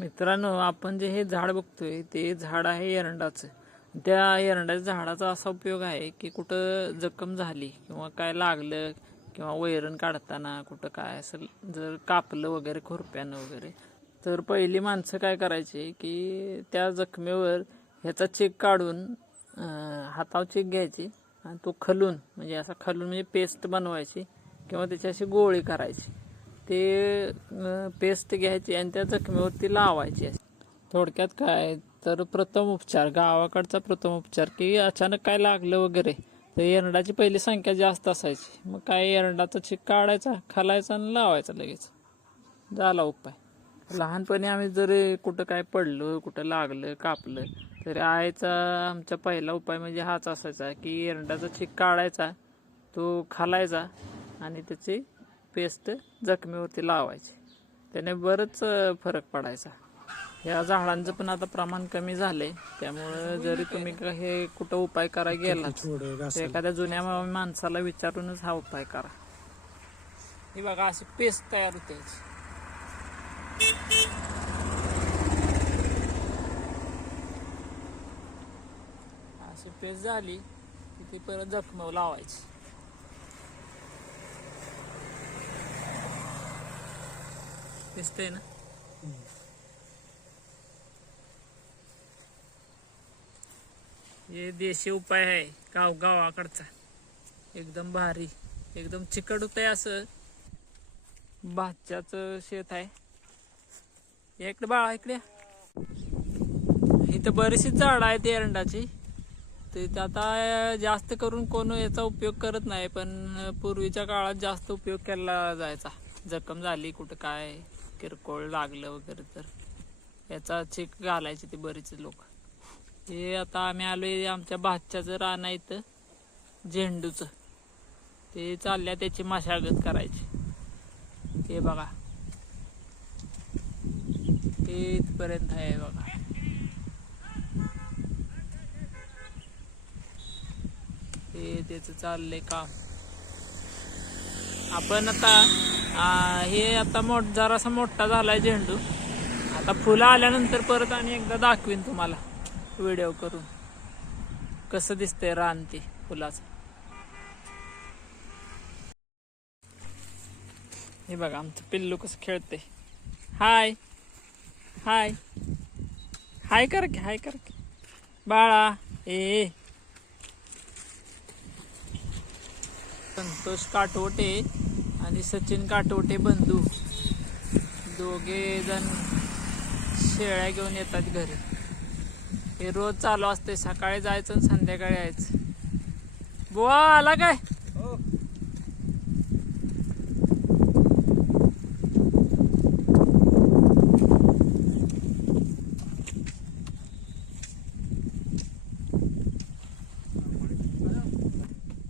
मित्रांनो आपण जे हे झाड बघतोय ते झाड आहे एरंडाचं. त्या एरंडाच्या झाडाचा असा उपयोग आहे की कुठं जखम झाली किंवा काय लागलं किंवा वैरण काढताना कुठं काय असं जर कापलं वगैरे खुरप्यानं वगैरे तर पहिली माणसं काय करायची की त्या जखमेवर ह्याचा चेक काढून हातावर चेक घ्यायची आणि तो खलून म्हणजे असा खलून म्हणजे पेस्ट बनवायची किंवा त्याची अशी गोळी करायची. ते पेस्ट घ्यायची आणि त्या जखमेवरती लावायची थोडक्यात काय तर प्रथम उपचार गावाकडचा प्रथम उपचार की अचानक काय लागलं वगैरे तर एरंडाची पहिली संख्या जास्त असायची. मग काय एरंडाचा चिक काढायचा खालायचा आणि लावायचा लगेच. झाला उपाय. लहानपणी आम्ही जरी कुठं काय पडलो कुठं लागलं कापलं तरी आईचा आमचा पहिला उपाय म्हणजे हाच असायचा की एरंडाचा चिक काढायचा तो खालायचा आणि त्याची पेस्ट जखमेवरती लावायची. त्याने बरंच फरक पडायचा. या झाडांचं पण आता प्रमाण कमी झालंय. त्यामुळं जरी तुम्ही हे कुठं उपाय करायला गेला एखाद्या जुन्या माणसाला विचारूनच हा उपाय करा. ही बघा अशी पेस्ट तयार होते. अशी पेस्ट झाली की ती परत जखम लावायची. दिसतंय ना हे देशी उपाय आहे. गाव गावाकडचा एकदम भारी. एकदम चिकट होत आहे असं. भाच्याच शेत आहे. या इकडे बाळा इकडे इथं बरीचशी झाड आहेत एरंडाची ते आता जास्त करून कोण याचा उपयोग करत नाही पण पूर्वीच्या काळात जास्त उपयोग केला जायचा. जखम झाली कुठं काय. किरकोळ लागलं वगैरे तर. याचा चेक घालायचे ते बरेच लोक. हे आता आम्ही आलोय आमच्या भाच्याचं रान आहे इथं झेंडूचं. ते चालल्या त्याची मशागत करायची. हे बघा. ते इथपर्यंत आहे बघा. ते त्याचं चाललंय काम. आपण आता हे आता मोठ जरासा मोठा झालाय झेंडू. आता फुलं आल्यानंतर परत आणि एकदा दाखवीन तुम्हाला. व्हिडिओ करून. कसं दिसतंय रान ते फुलाचं. हे बघा आमचं पिल्लू कसं खेळते हाय हाय हाय कर की हाय कर की. बाळा ए. संतोष काटवटे आणि सचिन काटोटे बंधू. दोघे जण शेळ्या घेऊन येतात घरी. हे रोज चालू असते सकाळी जायचं आणि संध्याकाळी यायचं. बुवा आला काय?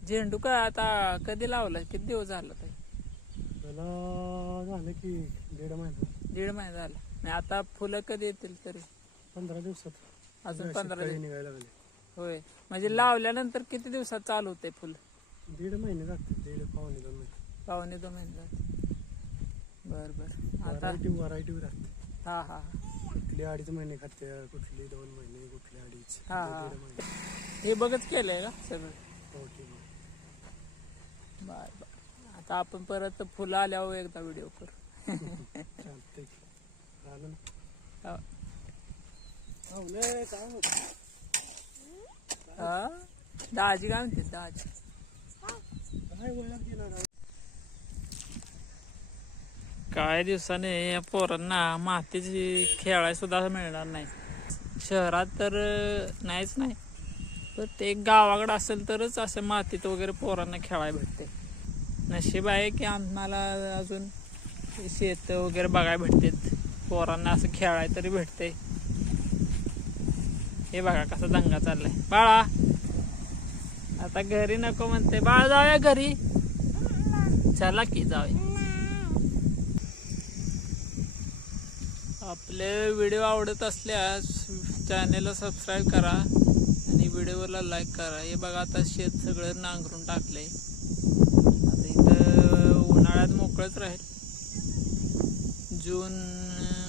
झेंडू का आता कधी लावलं किती दिवस झाला त्याला झालं की दीड महिना. दीड महिना झाला. आता फुलं कधी येतील तरी? पंधरा दिवसात. अजून पंधरा दिवस. निघायला लागले. होय. म्हणजे लावल्यानंतर किती दिवसात चालू होते फुल? दीड महिने जाते दीड पावणे दोन महिने. पावणे दोन महिने जाते बर बर. आता व्हरायटी व्हरायटी राहते. हा हा कुठली अडीच महिने खाते कुठली दोन महिने कुठली अडीच हा, हा. दीड महिने. हे बघत केलंय का सगळं? हो ठीक आहे. बर बर. आता आपण परत फुलं आल्यावर एकदा व्हिडिओ करू. चालतंय ना हा. काय हा? दाजी काय म्हणते? दाजी. काय? काही दिवसाने या पोरांना मातीची खेळायला सुद्धा मिळणार नाही. शहरात तर अं, नाहीच नाही. तर ते गावाकडे असेल तरच असं मातीत वगैरे पोरांना खेळायला भेटते नशीब आहे की आम्हाला अजून शेत वगैरे बघायला भेटतात पोरांना असं खेळाय तरी भेटते हे बघा कसा दंगा चाललाय. बाळा आता घरी नको म्हणते बाळा जाऊया घरी. चला की जाऊया. आपले व्हिडिओ आवडत असल्यास चॅनेलला सबस्क्राईब करा आणि व्हिडिओला लाईक करा. हे बघा आता शेत सगळं नांगरून टाकलंय. उन्हाळ्यात मोकळंच राहील. जून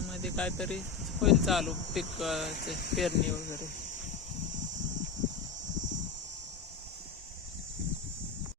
मध्ये काहीतरी होईल चालू पिकाचं पेरणी वगैरे.